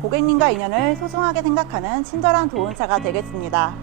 고객님과 인연을 소중하게 생각하는 친절한 도운차가 되겠습니다.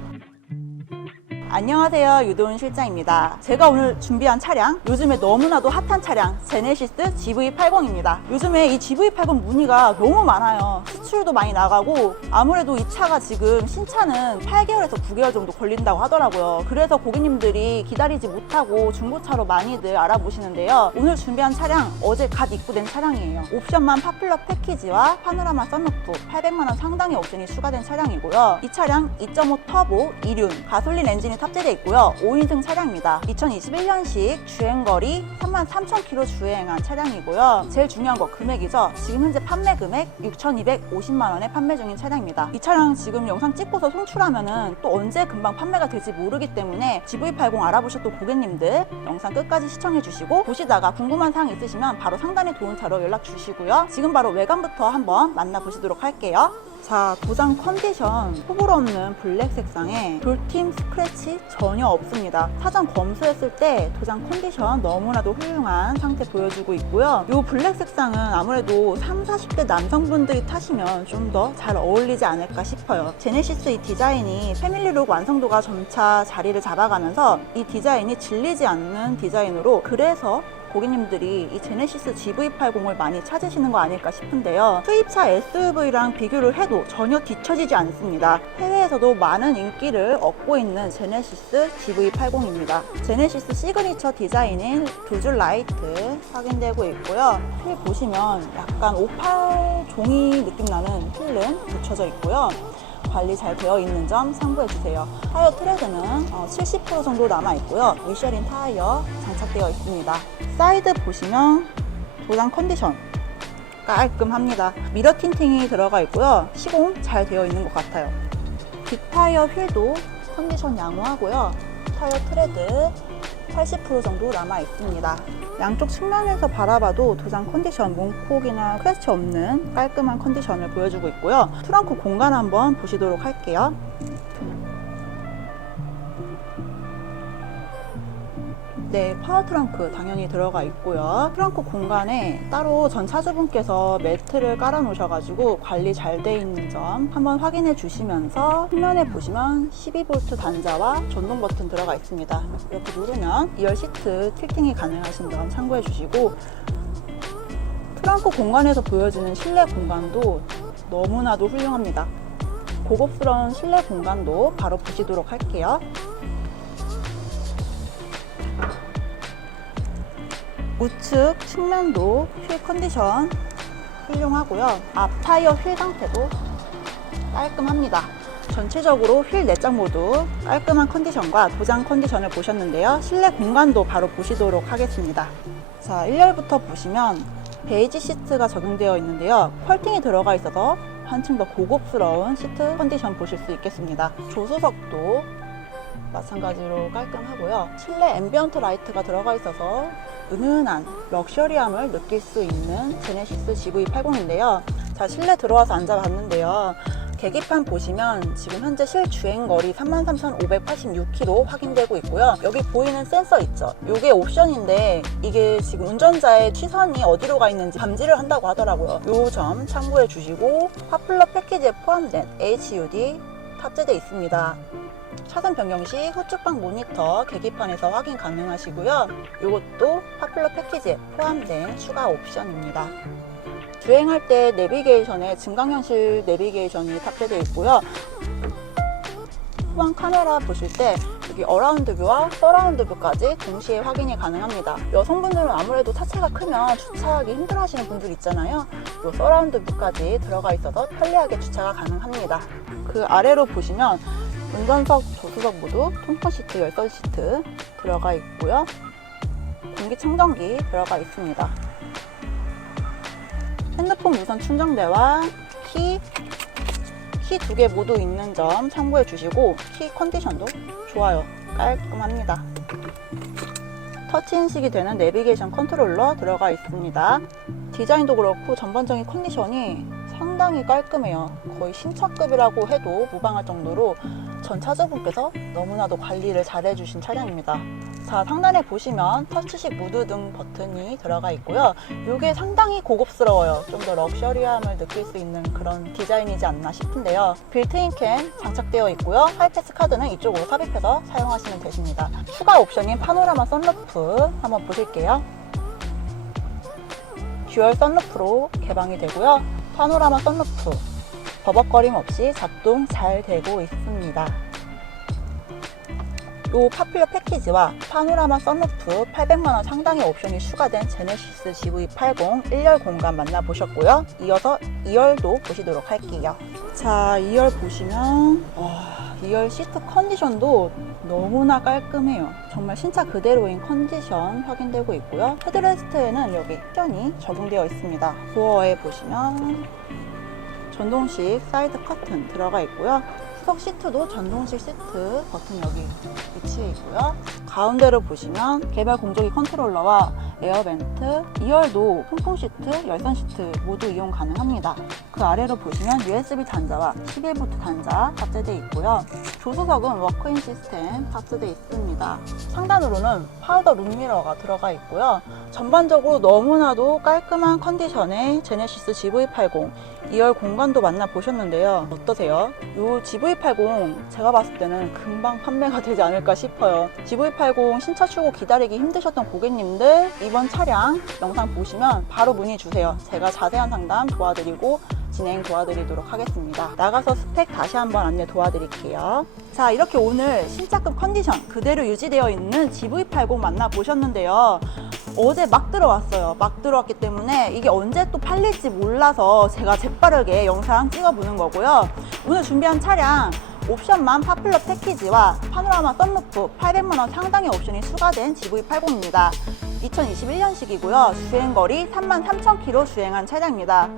안녕하세요 유도훈 실장입니다. 제가 오늘 준비한 차량 요즘에 너무나도 핫한 차량 제네시스 GV80입니다. 요즘에 이 GV80 문의가 너무 많아요 수출도 많이 나가고 아무래도 이 차가 지금 신차는 8개월에서 9개월 정도 걸린다고 하더라고요. 그래서 고객님들이 기다리지 못하고 중고차로 많이들 알아보시는데요. 오늘 준비한 차량 어제 갓 입고된 차량이에요. 옵션만 파플러 패키지와 파노라마 썬루프 800만 원 상당의 옵션이 추가된 차량이고요. 이 차량 2.5 터보 2륜 가솔린 엔진이 탑재되어 있고요. 5인승 차량입니다. 2021년식 주행거리 33,000km 주행한 차량이고요. 제일 중요한 거 금액이죠. 지금 현재 판매 금액 6,250만 원에 판매 중인 차량입니다 이 차량 지금 영상 찍고서 송출하면은 또 언제 금방 판매가 될지 모르기 때문에 GV80 알아보셨던 고객님들 영상 끝까지 시청해 주시고 보시다가 궁금한 사항 있으시면 바로 상단에 도운 차로 연락 주시고요 지금 바로 외관부터 한번 만나보시도록 할게요 자, 도장 컨디션 호불호 없는 블랙 색상에 돌팀 스크래치 전혀 없습니다. 사전 검수했을 때 도장 컨디션 너무나도 훌륭한 상태 보여주고 있고요. 이 블랙 색상은 아무래도 3, 40대 남성분들이 타시면 좀 더 잘 어울리지 않을까 싶어요. 제네시스 이 디자인이 패밀리룩 완성도가 점차 자리를 잡아가면서 이 디자인이 질리지 않는 디자인으로 그래서 고객님들이 이 제네시스 GV80을 많이 찾으시는 거 아닐까 싶은데요. 수입차 SUV랑 비교를 해도 전혀 뒤처지지 않습니다. 해외에서도 많은 인기를 얻고 있는 제네시스 GV80입니다. 제네시스 시그니처 디자인인 두 줄 라이트 확인되고 있고요. 휠 보시면 약간 오팔 종이 느낌 나는 휠은 붙여져 있고요. 관리 잘 되어 있는 점 참고해 주세요. 타이어 트레드는 어, 70% 정도 남아 있고요. 미쉐린 타이어 장착되어 있습니다. 사이드 보시면 도장 컨디션 깔끔합니다. 미러 틴팅이 들어가 있고요. 시공 잘 되어 있는 것 같아요. 뒷타이어 휠도 컨디션 양호하고요. 타이어 트레드 80% 정도 남아 있습니다. 양쪽 측면에서 바라봐도 도장 컨디션, 문콕이나 크래치 없는 깔끔한 컨디션을 보여주고 있고요. 트렁크 공간 한번 보시도록 할게요. 네, 파워 트렁크 당연히 들어가 있고요. 트렁크 공간에 따로 전 차주분께서 매트를 깔아 놓으셔가지고 관리 잘 돼 있는 점 한번 확인해 주시면서 화면에 보시면 12V 단자와 전동 버튼 들어가 있습니다. 이렇게 누르면 2열 시트 틸팅이 가능하신 점 참고해 주시고 트렁크 공간에서 보여지는 실내 공간도 너무나도 훌륭합니다. 고급스러운 실내 공간도 바로 보시도록 할게요. 우측 측면도 휠 컨디션 훌륭하고요. 앞 타이어 휠 상태도 깔끔합니다. 전체적으로 휠 내장 모두 깔끔한 컨디션과 도장 컨디션을 보셨는데요. 실내 공간도 바로 보시도록 하겠습니다. 자, 1열부터 보시면 베이지 시트가 적용되어 있는데요. 펄팅이 들어가 있어서 한층 더 고급스러운 시트 컨디션 보실 수 있겠습니다. 조수석도 마찬가지로 깔끔하고요. 실내 앰비언트 라이트가 들어가 있어서 은은한 럭셔리함을 느낄 수 있는 제네시스 GV80인데요. 자, 실내 들어와서 앉아봤는데요. 계기판 보시면 지금 현재 실주행거리 33,586km 확인되고 있고요. 여기 보이는 센서 있죠? 이게 옵션인데 이게 지금 운전자의 시선이 어디로 가 있는지 감지를 한다고 하더라고요. 이 점 참고해 주시고 파플러 패키지에 포함된 HUD 탑재되어 있습니다. 차선 변경 시 후측방 모니터 계기판에서 확인 가능하시고요. 이것도 파플러 패키지에 포함된 추가 옵션입니다. 주행할 때 내비게이션에 증강현실 내비게이션이 탑재되어 있고요. 후방 카메라 보실 때 여기 어라운드 뷰와 서라운드 뷰까지 동시에 확인이 가능합니다. 여성분들은 아무래도 차체가 크면 주차하기 힘들어 하시는 분들 있잖아요. 이 서라운드 뷰까지 들어가 있어서 편리하게 주차가 가능합니다. 그 아래로 보시면 운전석, 조수석 모두 통풍 시트, 열선 시트 들어가 있고요. 공기청정기 들어가 있습니다. 핸드폰 무선 충전대와 키, 키 두 개 모두 있는 점 참고해 주시고 키 컨디션도 좋아요. 깔끔합니다. 터치 인식이 되는 내비게이션 컨트롤러 들어가 있습니다. 디자인도 그렇고 전반적인 컨디션이 상당히 깔끔해요. 거의 신차급이라고 해도 무방할 정도로 전 차주분께서 너무나도 관리를 잘 해주신 차량입니다. 자, 상단에 보시면 터치식 무드 등 버튼이 들어가 있고요. 이게 상당히 고급스러워요. 좀 더 럭셔리함을 느낄 수 있는 그런 디자인이지 않나 싶은데요. 빌트인 캠 장착되어 있고요. 하이패스 카드는 이쪽으로 삽입해서 사용하시면 되십니다. 추가 옵션인 파노라마 썬루프 한번 보실게요. 듀얼 썬루프로 개방이 되고요. 파노라마 썬루프 버벅거림 없이 작동 잘 되고 있습니다. 요 파퓰러 패키지와 파노라마 썬루프 800만원 상당의 옵션이 추가된 제네시스 GV80 1열 공간 만나보셨고요. 이어서 2열도 보시도록 할게요. 자, 2열 보시면 와, 2열 시트 컨디션도 너무나 깔끔해요. 정말 신차 그대로인 컨디션 확인되고 있고요. 헤드레스트에는 여기 쿠션이 적용되어 있습니다. 도어에 보시면 전동식 사이드 커튼 들어가 있고요. 후석 시트도 전동식 시트 버튼 여기 위치해 있고요. 가운데로 보시면 개발 공조기 컨트롤러와 에어벤트, 2열도 통풍 시트, 열선 시트 모두 이용 가능합니다. 그 아래로 보시면 USB 단자와 11V 단자 탑재되어 있고요. 조수석은 워크인 시스템 탑재되어 있습니다. 상단으로는 파우더 룸미러가 들어가 있고요. 전반적으로 너무나도 깔끔한 컨디션의 제네시스 GV80 2열 공간도 만나보셨는데요. 어떠세요? 이 GV80 제가 봤을 때는 금방 판매가 되지 않을까 싶어요. GV80 신차 출고 기다리기 힘드셨던 고객님들 이번 차량 영상 보시면 바로 문의 주세요. 제가 자세한 상담 도와드리고 진행 도와드리도록 하겠습니다. 나가서 스펙 다시 한번 안내 도와드릴게요. 자, 이렇게 오늘 신차급 컨디션 그대로 유지되어 있는 GV80 만나보셨는데요. 어제 막 들어왔어요. 막 들어왔기 때문에 이게 언제 또 팔릴지 몰라서 제가 재빠르게 영상 찍어보는 거고요. 오늘 준비한 차량 옵션만 파플러 패키지와 파노라마 썬루프 800만원 상당의 옵션이 추가된 GV80입니다. 2021년식이고요. 주행거리 33,000km 주행한 차량입니다.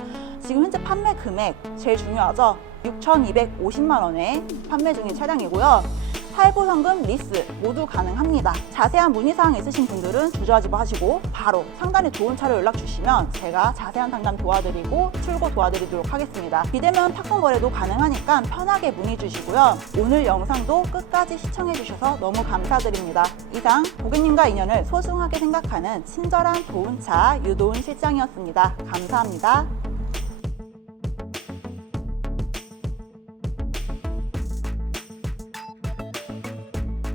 지금 현재 판매 금액 제일 중요하죠. 6,250만 원에 판매 중인 차량이고요. 할부 현금 리스 모두 가능합니다. 자세한 문의 사항 있으신 분들은 주저하지 마시고 바로 상단에 좋은 차로 연락 주시면 제가 자세한 상담 도와드리고 출고 도와드리도록 하겠습니다. 비대면 탁송 거래도 가능하니까 편하게 문의 주시고요. 오늘 영상도 끝까지 시청해 주셔서 너무 감사드립니다. 이상 고객님과 인연을 소중하게 생각하는 친절한 좋은 차 유도훈 실장이었습니다. 감사합니다.